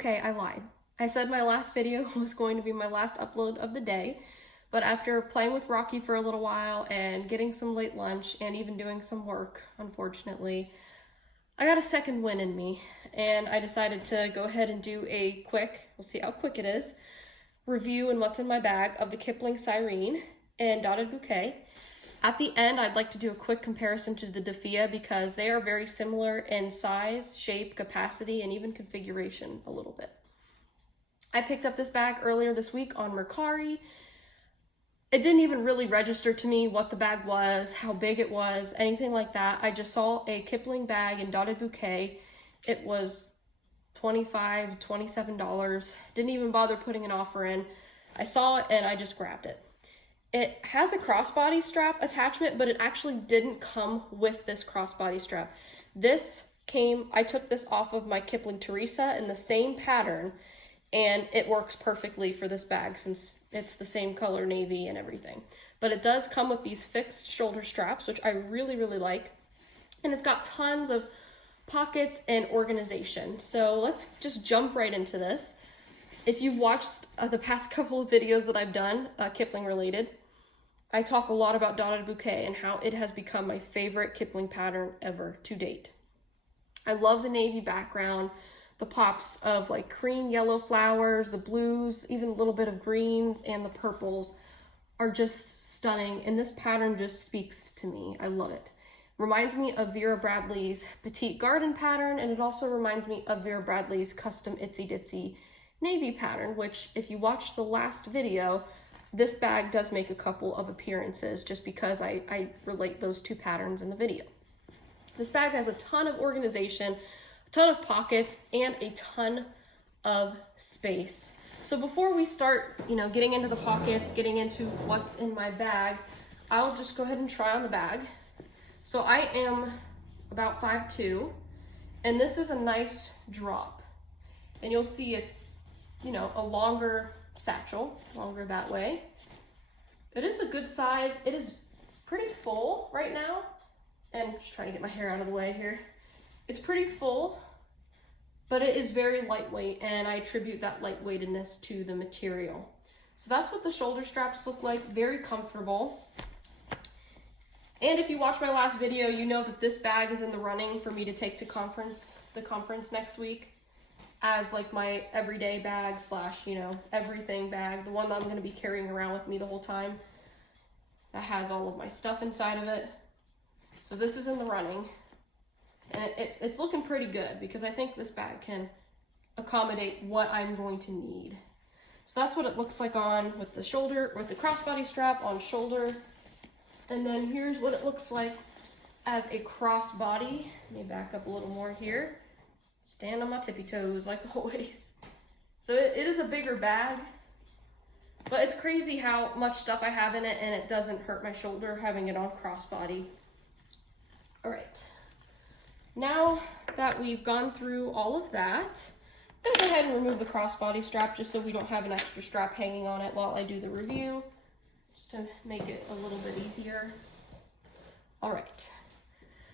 Okay, I lied. I said my last video was going to be my last upload of the day, but after playing with Rocky for a little while and getting some late lunch and even doing some work, unfortunately, I got a second win in me, and I decided to go ahead and do a quick, we'll see how quick it is, review and what's in my bag of the Kipling Cyrene and Dotted Bouquet. At the end, I'd like to do a quick comparison to the Defea because they are very similar in size, shape, capacity, and even configuration a little bit. I picked up this bag earlier this week on Mercari. It didn't even really register to me what the bag was, how big it was, anything like that. I just saw a Kipling bag in Dotted Bouquet. It was $25, $27. Didn't even bother putting an offer in. I saw it and I just grabbed it. It has a crossbody strap attachment, but it actually didn't come with this crossbody strap. I took this off of my Kipling Teresa in the same pattern, and it works perfectly for this bag since it's the same color navy and everything. But it does come with these fixed shoulder straps, which I really, really like. And it's got tons of pockets and organization. So let's just jump right into this. If you've watched the past couple of videos that I've done, Kipling related, I talk a lot about Dotted Bouquet and how it has become my favorite Kipling pattern ever to date. I love the navy background, the pops of like cream yellow flowers, the blues, even a little bit of greens, and the purples are just stunning. And this pattern just speaks to me. I love it. Reminds me of Vera Bradley's Petite Garden pattern, and it also reminds me of Vera Bradley's custom Itsy Ditsy navy pattern, which if you watched the last video, this bag does make a couple of appearances just because I relate those two patterns in the video. This bag has a ton of organization, a ton of pockets, and a ton of space. So before we start, getting into the pockets, getting into what's in my bag, I'll just go ahead and try on the bag. So I am about 5'2", and this is a nice drop. And you'll see it's, a longer satchel, longer that way. It is a good size. It is pretty full right now. And just trying to get my hair out of the way here. It's pretty full, but it is very lightweight, and I attribute that lightweightedness to the material. So that's what the shoulder straps look like, very comfortable. And if you watched my last video, you know that this bag is in the running for me to take to the conference next week as like my everyday bag / everything bag, the one that I'm going to be carrying around with me the whole time. That has all of my stuff inside of it. So this is in the running, and it's looking pretty good because I think this bag can accommodate what I'm going to need. So that's what it looks like on with the shoulder, with the crossbody strap on shoulder. And then here's what it looks like as a crossbody. Let me back up a little more here. Stand on my tippy toes like always. So it is a bigger bag, but it's crazy how much stuff I have in it and it doesn't hurt my shoulder having it on crossbody. All right, now that we've gone through all of that, I'm gonna go ahead and remove the crossbody strap just so we don't have an extra strap hanging on it while I do the review, just to make it a little bit easier. All right.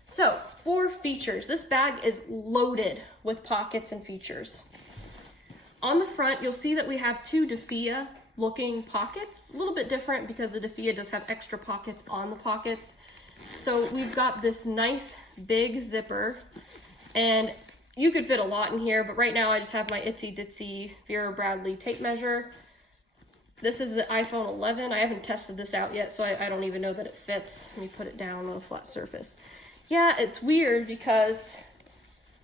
So, for features, this bag is loaded with pockets and features. On the front, you'll see that we have two Defea looking pockets, a little bit different because the Defea does have extra pockets on the pockets. So we've got this nice big zipper, and you could fit a lot in here, but right now I just have my Itsy Ditsy Vera Bradley tape measure. This is the iPhone 11. I haven't tested this out yet, so I don't even know that it fits. Let me put it down on a flat surface. Yeah, it's weird because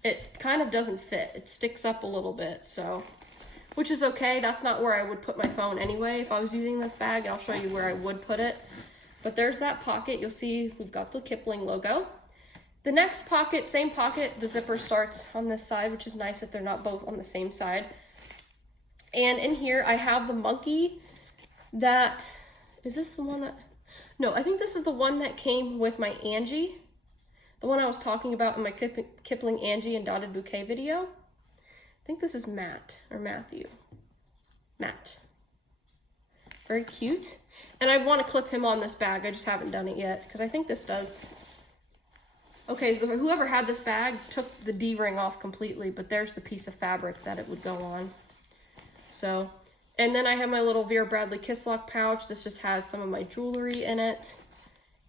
it kind of doesn't fit. It sticks up a little bit, so, which is okay. That's not where I would put my phone anyway if I was using this bag. I'll show you where I would put it. But there's that pocket. You'll see we've got the Kipling logo. The next pocket, same pocket, the zipper starts on this side, which is nice that they're not both on the same side. And in here I have the monkey that, is this the one that, no, I think this is the one that came with my Angie. The one I was talking about in my Kipling Angie and Dotted Bouquet video. I think this is Matt, or Matthew. Matt. Very cute. And I want to clip him on this bag. I just haven't done it yet because I think this does Okay, so whoever had this bag took the D-ring off completely, but there's the piece of fabric that it would go on. So, and then I have my little Vera Bradley Kiss Lock pouch. This just has some of my jewelry in it.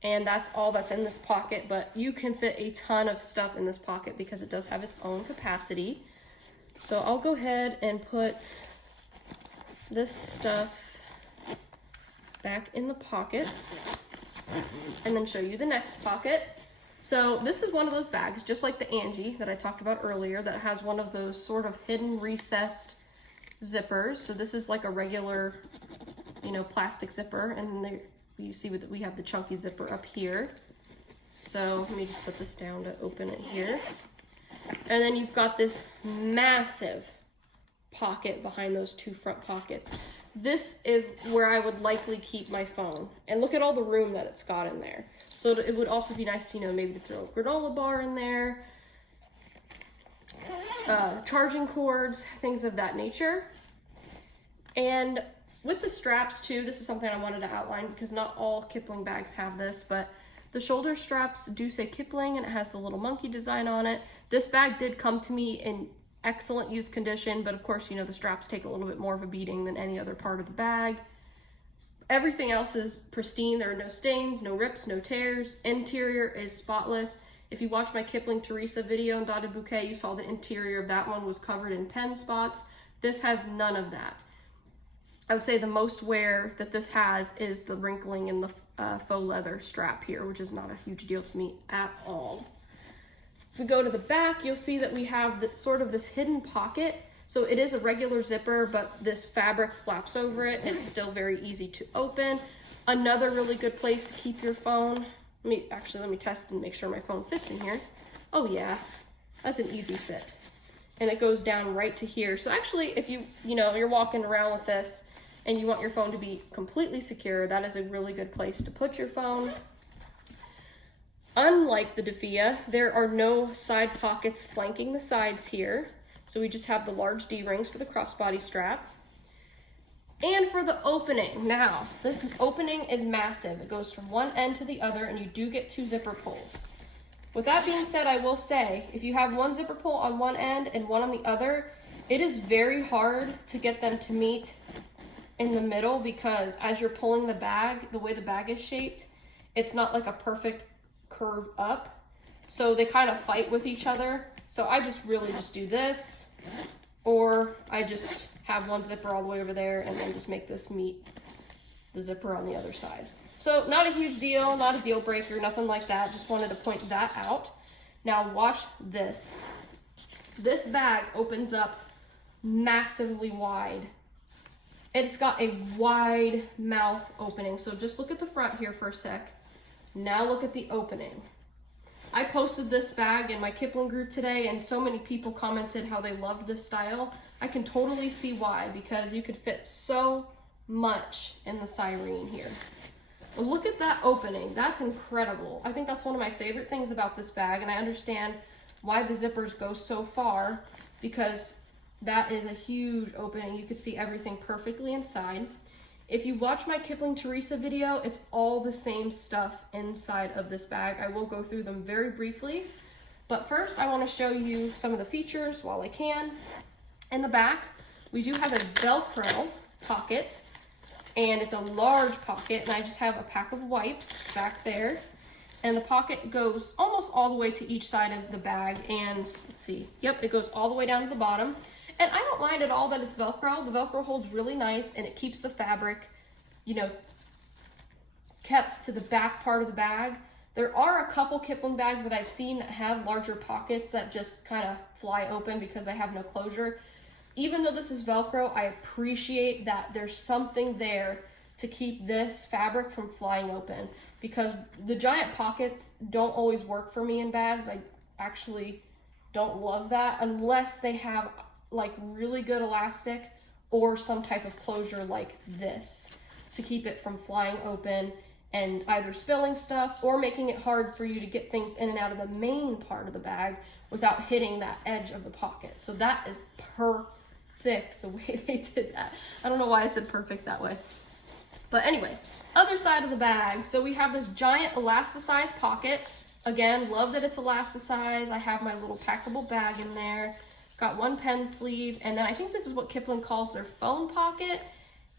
And that's all that's in this pocket, but you can fit a ton of stuff in this pocket because it does have its own capacity. So I'll go ahead and put this stuff back in the pockets and then show you the next pocket. So this is one of those bags, just like the Angie that I talked about earlier, that has one of those sort of hidden recessed zippers. So this is like a regular, you know, plastic zipper, and then you see that we have the chunky zipper up here. So let me just put this down to open it here. And then you've got this massive pocket behind those two front pockets. This is where I would likely keep my phone. And look at all the room that it's got in there. So it would also be nice, you know, maybe to throw a granola bar in there, charging cords, things of that nature. And with the straps too, this is something I wanted to outline because not all Kipling bags have this, but the shoulder straps do say Kipling and it has the little monkey design on it. This bag did come to me in excellent use condition, but of course, you know, the straps take a little bit more of a beating than any other part of the bag. Everything else is pristine. There are no stains, no rips, no tears. Interior is spotless. If you watched my Kipling Teresa video in Dotted Bouquet, you saw the interior of that one was covered in pen spots. This has none of that. I would say the most wear that this has is the wrinkling in the faux leather strap here, which is not a huge deal to me at all. If we go to the back, you'll see that we have sort of this hidden pocket. So it is a regular zipper, but this fabric flaps over it. It's still very easy to open. Another really good place to keep your phone. Let me test and make sure my phone fits in here. Oh yeah, that's an easy fit. And it goes down right to here. So actually, if you're walking around with this and you want your phone to be completely secure, that is a really good place to put your phone. Unlike the Defea, there are no side pockets flanking the sides here. So we just have the large D-rings for the crossbody strap. And for the opening, now, this opening is massive. It goes from one end to the other, and you do get two zipper pulls. With that being said, I will say, if you have one zipper pull on one end and one on the other, it is very hard to get them to meet in the middle because as you're pulling the bag, the way the bag is shaped, it's not like a perfect curve up. So they kind of fight with each other. So I just really just do this, or I just have one zipper all the way over there and then just make this meet the zipper on the other side. So not a huge deal, not a deal breaker, nothing like that. Just wanted to point that out. Now watch this. This bag opens up massively wide. It's got a wide mouth opening. So just look at the front here for a sec. Now look at the opening. I posted this bag in my Kipling group today and so many people commented how they loved this style. I can totally see why, because you could fit so much in the Cyrene here. But look at that opening. That's incredible. I think that's one of my favorite things about this bag, and I understand why the zippers go so far, because that is a huge opening. You can see everything perfectly inside. If you watch my Kipling Teresa video, it's all the same stuff inside of this bag. I will go through them very briefly, but first I want to show you some of the features while I can. In the back, we do have a Velcro pocket, and it's a large pocket, and I just have a pack of wipes back there. And the pocket goes almost all the way to each side of the bag, and let's see, yep, it goes all the way down to the bottom. And I don't mind at all that it's Velcro. The Velcro holds really nice, and it keeps the fabric, kept to the back part of the bag. There are a couple Kipling bags that I've seen that have larger pockets that just kind of fly open because they have no closure. Even though this is Velcro, I appreciate that there's something there to keep this fabric from flying open, because the giant pockets don't always work for me in bags. I actually don't love that unless they have like really good elastic or some type of closure like this to keep it from flying open and either spilling stuff or making it hard for you to get things in and out of the main part of the bag without hitting that edge of the pocket. So that is perfect the way they did that. I don't know why I said perfect that way. But anyway, other side of the bag. So we have this giant elasticized pocket. Again, love that it's elasticized. I have my little packable bag in there. Got one pen sleeve, and then I think this is what Kipling calls their phone pocket,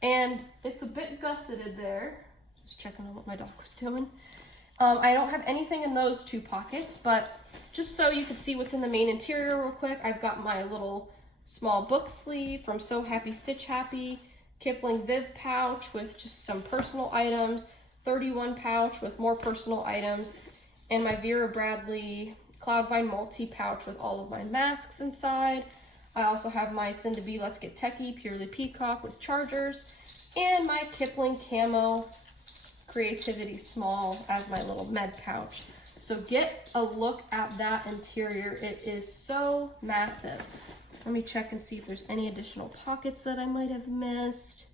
and it's a bit gusseted there. Just checking on what my dog was doing. I don't have anything in those two pockets, but just so you can see what's in the main interior real quick, I've got my little small book sleeve from So Happy Stitch Happy, Kipling Viv pouch with just some personal items, 31 pouch with more personal items, and my Vera Bradley Cloudvine multi pouch with all of my masks inside. I also have my Cinda B Let's Get Techie Purely Peacock with chargers, and my Kipling Camo Creativity Small as my little med pouch. So get a look at that interior. It is so massive. Let me check and see if there's any additional pockets that I might have missed.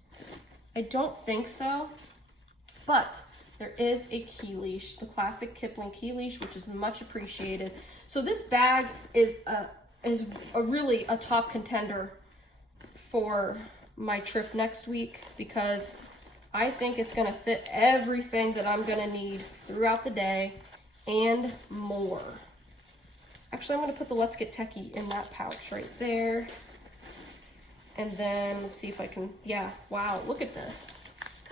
I don't think so, but there is a key leash, the classic Kipling key leash, which is much appreciated. So this bag is really a top contender for my trip next week, because I think it's gonna fit everything that I'm gonna need throughout the day and more. Actually, I'm gonna put the Let's Get Techie in that pouch right there. And then let's see if I can, yeah, wow, look at this.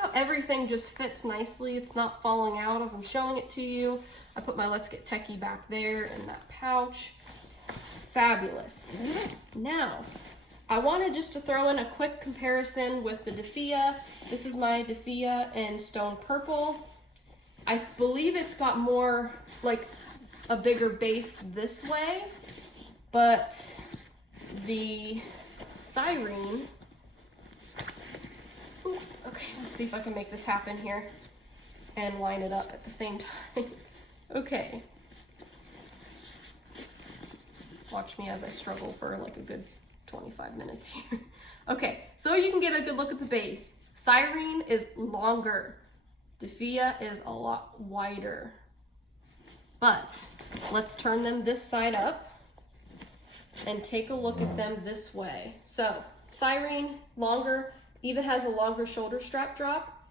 Look how everything just fits nicely. It's not falling out as I'm showing it to you. I put my Let's Get Techie back there in that pouch. Fabulous. Now, I wanted just to throw in a quick comparison with the Defea. This is my Defea in Stone Purple. I believe it's got more, like, a bigger base this way, but the Cyrene, okay, let's see if I can make this happen here and line it up at the same time. Okay. Watch me as I struggle for like a good 25 minutes here. Okay, so you can get a good look at the base. Cyrene is longer. Defea is a lot wider. But let's turn them this side up and take a look at them this way. So Cyrene, longer, even has a longer shoulder strap drop,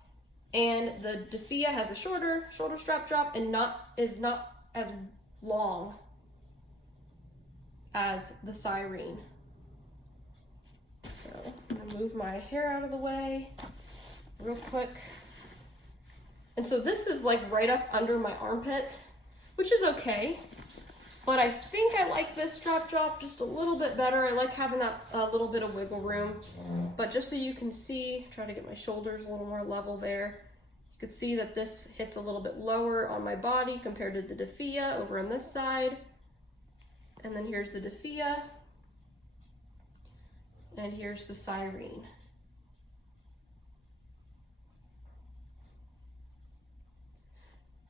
and the Defea has a shorter shoulder strap drop and is not as long as the Cyrene. So I'm gonna move my hair out of the way real quick. And so this is like right up under my armpit, which is okay, but I think I like this strap drop just a little bit better. I like having that little bit of wiggle room. But just so you can see, try to get my shoulders a little more level there. You can see that this hits a little bit lower on my body compared to the Defea over on this side. And then here's the Defea. And here's the Cyrene.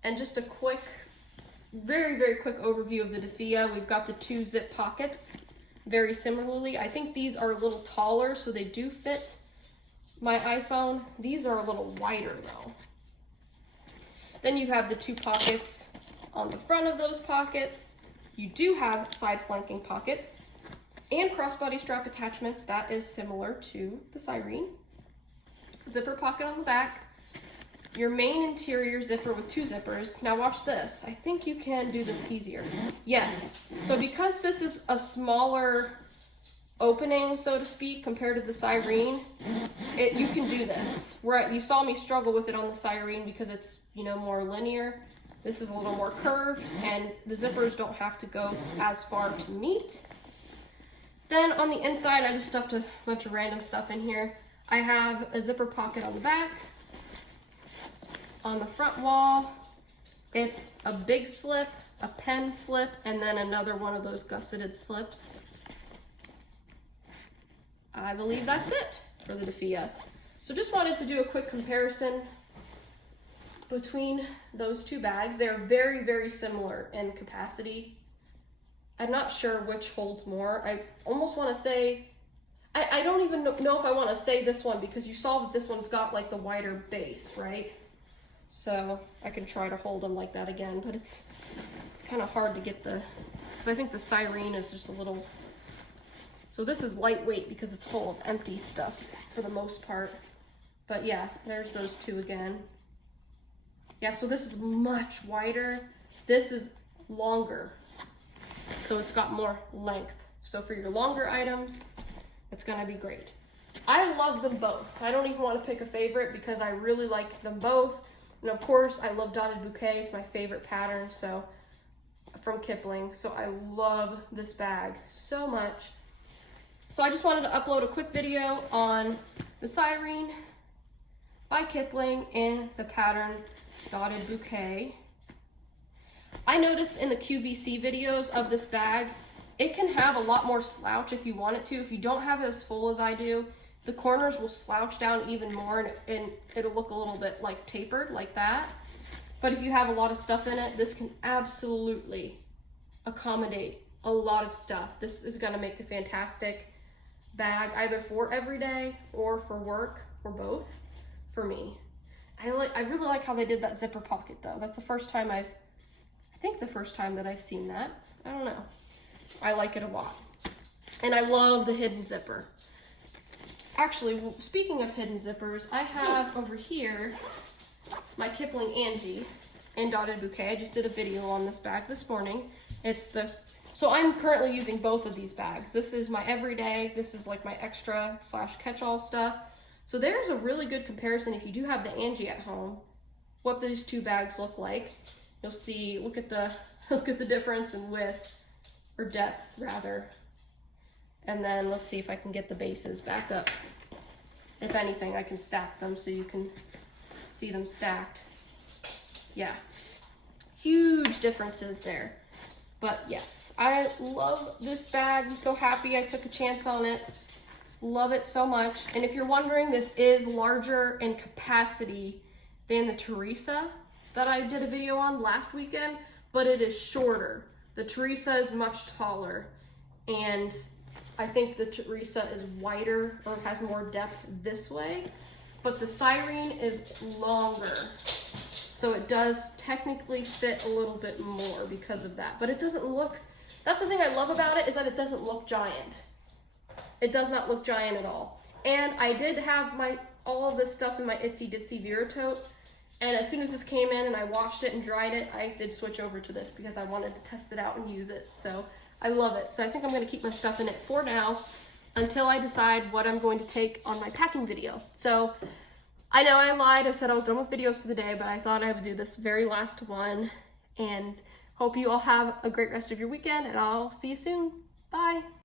And just a quick, very, very quick overview of the Defea. We've got the 2 zip pockets very similarly. I think these are a little taller, so they do fit my iPhone. These are a little wider though. Then you have the 2 pockets on the front of those pockets. You do have side flanking pockets and crossbody strap attachments. That is similar to the Cyrene. Zipper pocket on the back. Your main interior zipper with 2 zippers. Now watch this. I think you can do this easier. Yes. So because this is a smaller opening, so to speak, compared to the Cyrene, you can do this. You saw me struggle with it on the Cyrene because it's, you know, more linear. This is a little more curved, and the zippers don't have to go as far to meet. Then on the inside, I just stuffed a bunch of random stuff in here. I have a zipper pocket on the back. On the front wall, it's a big slip, a pen slip, and then another one of those gusseted slips. I believe that's it for the Defea. So just wanted to do a quick comparison between those 2 bags. They're very, very similar in capacity. I'm not sure which holds more. I almost want to say, I don't even know if I want to say this one, because you saw that this one's got like the wider base, right? So I can try to hold them like that again, but it's kind of hard to get because I think the Cyrene is just a little, so this is lightweight because it's full of empty stuff for the most part. But yeah, there's those 2 again. Yeah, so this is much wider. This is longer. So it's got more length. So for your longer items, it's gonna be great. I love them both. I don't even want to pick a favorite because I really like them both. And of course, I love Dotted Bouquet. It's my favorite pattern, so from Kipling. So I love this bag so much. So I just wanted to upload a quick video on the Cyrene by Kipling in the pattern Dotted Bouquet. I noticed in the QVC videos of this bag, it can have a lot more slouch if you want it to. If you don't have it as full as I do, the corners will slouch down even more and it'll look a little bit like tapered like that. But if you have a lot of stuff in it, this can absolutely accommodate a lot of stuff. This is gonna make a fantastic bag either for everyday or for work or both for me. I really like how they did that zipper pocket though. That's the first time I think the first time that I've seen that. I don't know. I like it a lot. And I love the hidden zipper. Actually, speaking of hidden zippers, I have over here my Kipling Angie in Dotted Bouquet. I just did a video on this bag this morning. So I'm currently using both of these bags. This is my everyday, this is like my extra / catch-all stuff. So there's a really good comparison if you do have the Angie at home, what these two bags look like. You'll see, look at the difference in width, or depth rather. And then let's see if I can get the bases back up. If anything, I can stack them so you can see them stacked. Yeah, huge differences there. But yes, I love this bag. I'm so happy I took a chance on it. Love it so much. And if you're wondering, this is larger in capacity than the Teresa that I did a video on last weekend, but it is shorter. The Teresa is much taller, and I think the Teresa is wider or has more depth this way, but the Cyrene is longer. So it does technically fit a little bit more because of that, but it doesn't look, that's the thing I love about it, is that it doesn't look giant. It does not look giant at all. And I did have all of this stuff in my Itsy Ditsy Vera tote, and as soon as this came in and I washed it and dried it, I did switch over to this because I wanted to test it out and use it. So I love it. So I think I'm gonna keep my stuff in it for now until I decide what I'm going to take on my packing video. So I know I lied, I said I was done with videos for the day, but I thought I would do this very last one, and hope you all have a great rest of your weekend, and I'll see you soon. Bye.